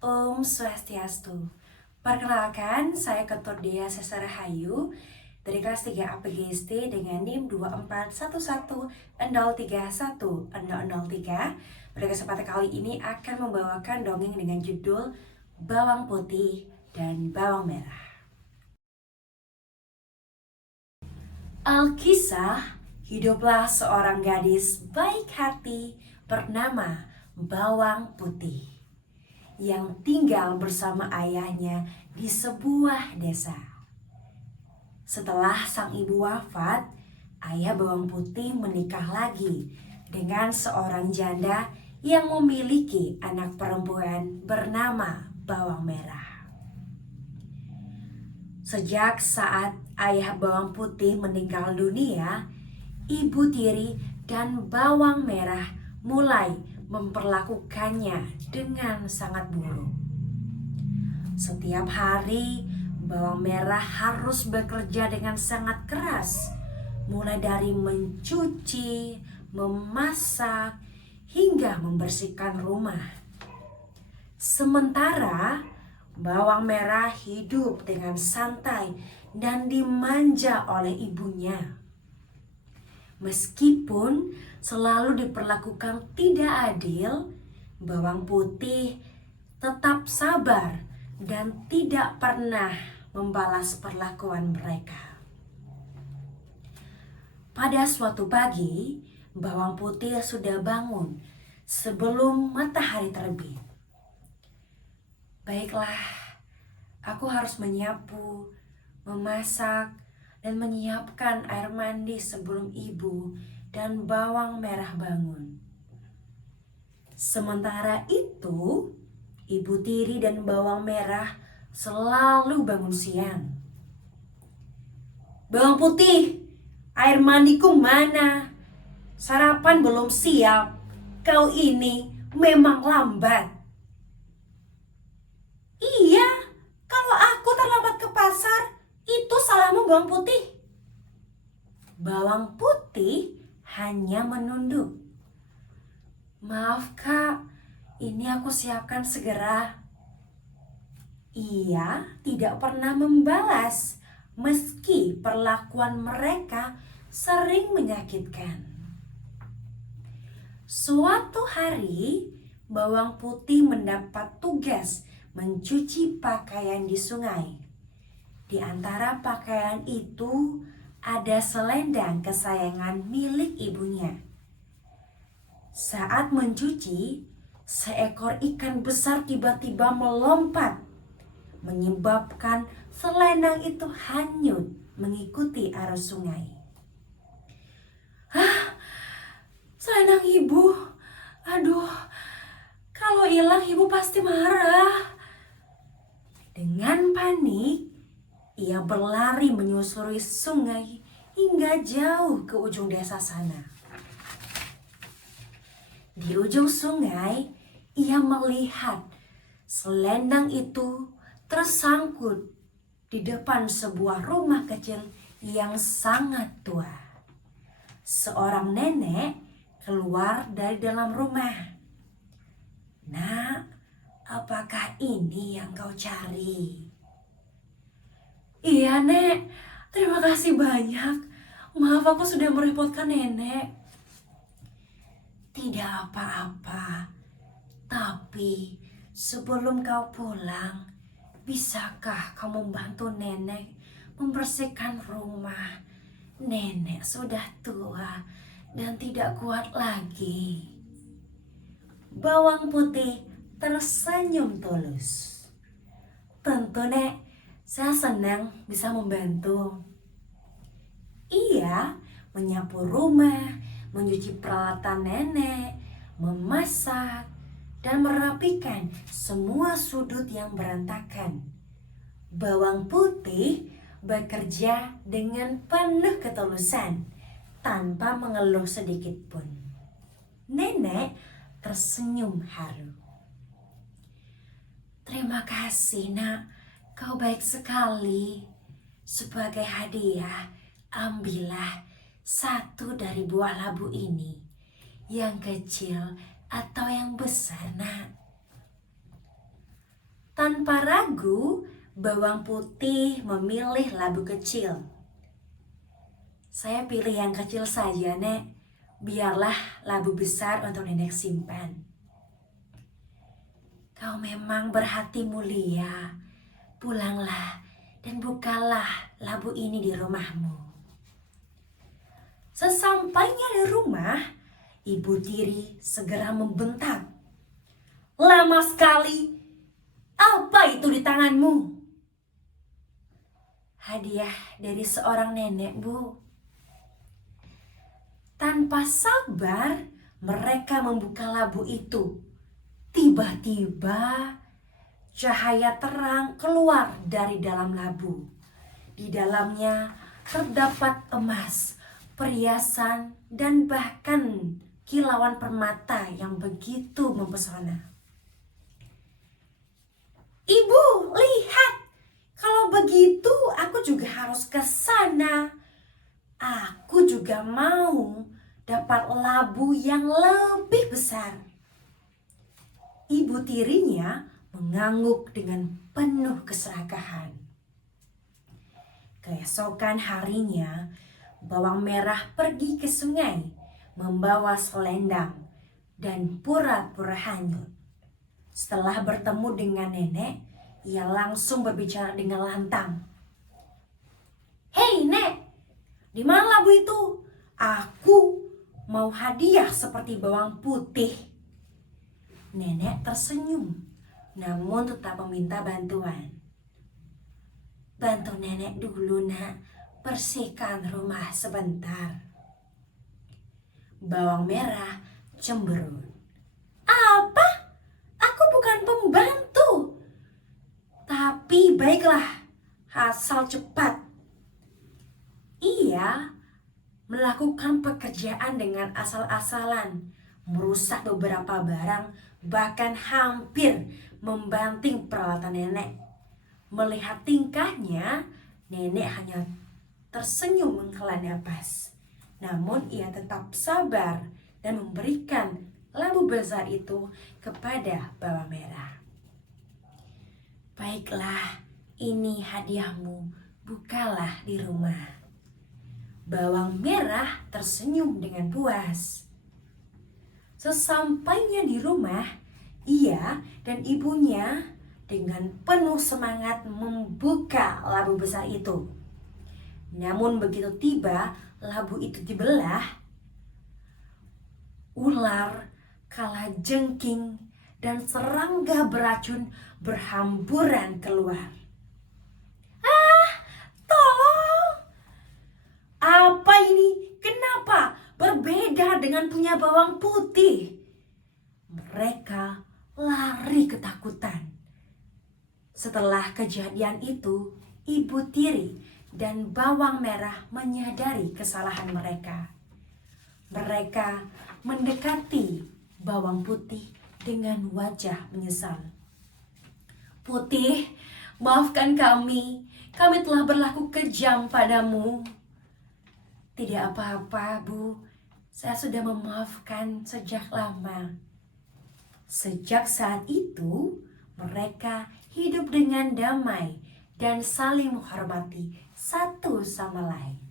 Om Swastiastu. Perkenalkan, saya Ketua Dea Sesar Hayu dari kelas 3 APGST dengan NIM 24110310003. Pada kesempatan kali ini akan membawakan dongeng dengan judul Bawang Putih dan Bawang Merah. Alkisah, hiduplah seorang gadis baik hati bernama Bawang Putih yang tinggal bersama ayahnya di sebuah desa. Setelah sang ibu wafat, ayah Bawang Putih menikah lagi dengan seorang janda yang memiliki anak perempuan bernama Bawang Merah. Sejak saat ayah Bawang Putih meninggal dunia, ibu tiri dan Bawang Merah mulai memperlakukannya dengan sangat buruk. Setiap hari, Bawang Merah harus bekerja dengan sangat keras, mulai dari mencuci, memasak, hingga membersihkan rumah. Sementara Bawang Merah hidup dengan santai dan dimanja oleh ibunya. Meskipun selalu diperlakukan tidak adil, Bawang Putih tetap sabar dan tidak pernah membalas perlakuan mereka. Pada suatu pagi, Bawang Putih sudah bangun sebelum matahari terbit. Baiklah, aku harus menyapu, memasak, dan menyiapkan air mandi sebelum ibu dan Bawang Merah bangun. Sementara itu, ibu tiri dan Bawang Merah selalu bangun siang. Bawang Putih, air mandiku mana? Sarapan belum siap. Kau ini memang lambat. Iya, kalau aku terlambat ke pasar, itu salahmu Bawang Putih. Bawang Putih hanya menunduk. Maaf kak, ini aku siapkan segera. Ia tidak pernah membalas meski perlakuan mereka sering menyakitkan. Suatu hari, Bawang Putih mendapat tugas mencuci pakaian di sungai. Di antara pakaian itu ada selendang kesayangan milik ibunya. Saat mencuci, seekor ikan besar tiba-tiba melompat, menyebabkan selendang itu hanyut mengikuti arus sungai. Hah, selendang ibu, aduh, kalau hilang ibu pasti marah. Dengan panik, ia berlari menyusuri sungai hingga jauh ke ujung desa sana. Di ujung sungai, ia melihat selendang itu tersangkut di depan sebuah rumah kecil yang sangat tua. Seorang nenek keluar dari dalam rumah. Nak, apakah ini yang kau cari? Iya, Nek. Terima kasih banyak. Maaf aku sudah merepotkan nenek. Tidak apa-apa. Tapi sebelum kau pulang, bisakah kau membantu nenek membersihkan rumah? Nenek sudah tua dan tidak kuat lagi. Bawang Putih tersenyum tulus. Tentu, Nek, saya senang bisa membantu. Ia menyapu rumah, mencuci peralatan nenek, memasak, dan merapikan semua sudut yang berantakan. Bawang Putih bekerja dengan penuh ketulusan tanpa mengeluh sedikit pun. Nenek tersenyum haru. Terima kasih, Nak. Kau baik sekali. Sebagai hadiah, ambillah satu dari buah labu ini. Yang kecil atau yang besar, Nak? Tanpa ragu, bawang putih memilih labu kecil. Saya pilih yang kecil saja, Nek. Biarlah labu besar untuk nenek simpan. Kau memang berhati mulia. Pulanglah dan bukalah labu ini di rumahmu. Sesampainya di rumah, Ibu Tiri segera membentak. Lama sekali, apa itu di tanganmu? Hadiah dari seorang nenek, Bu. Tanpa sabar, mereka membuka labu itu. Tiba-tiba, cahaya terang keluar dari dalam labu. Di dalamnya terdapat emas, perhiasan, dan bahkan kilauan permata yang begitu mempesona. Ibu, lihat, kalau begitu aku juga harus ke sana. Aku juga mau dapat labu yang lebih besar. Ibu tirinya mengangguk dengan penuh keserakahan. Keesokan harinya, bawang merah pergi ke sungai membawa selendang dan pura-pura hanyut. Setelah bertemu dengan nenek, ia langsung berbicara dengan lantang. Hei Nek, di mana labu itu? Aku mau hadiah seperti bawang putih. Nenek tersenyum, namun tetap meminta bantuan. Bantu nenek dulu, Nak, bersihkan rumah sebentar. Bawang merah cemberut. Apa? Aku bukan pembantu. Tapi baiklah, asal cepat. Ia melakukan pekerjaan dengan asal-asalan, merusak beberapa barang, bahkan hampir membanting peralatan nenek. Melihat tingkahnya, nenek hanya tersenyum menghela napas. Namun ia tetap sabar dan memberikan labu besar itu kepada bawang merah. Baiklah, ini hadiahmu, bukalah di rumah. Bawang merah tersenyum dengan puas. Sesampainya di rumah, ia dan ibunya dengan penuh semangat membuka labu besar itu. Namun begitu tiba labu itu dibelah, ular, kalajengking, dan serangga beracun berhamburan keluar. Ah, tolong! Apa ini? Kenapa berbeda dengan punya bawang putih? Mereka lari ketakutan. Setelah kejadian itu, Ibu Tiri dan bawang merah menyadari kesalahan mereka. Mereka mendekati bawang putih dengan wajah menyesal. Putih, maafkan kami. Kami telah berlaku kejam padamu. Tidak apa-apa, Bu. Saya sudah memaafkan sejak lama. Sejak saat itu, mereka hidup dengan damai dan saling menghormati satu sama lain.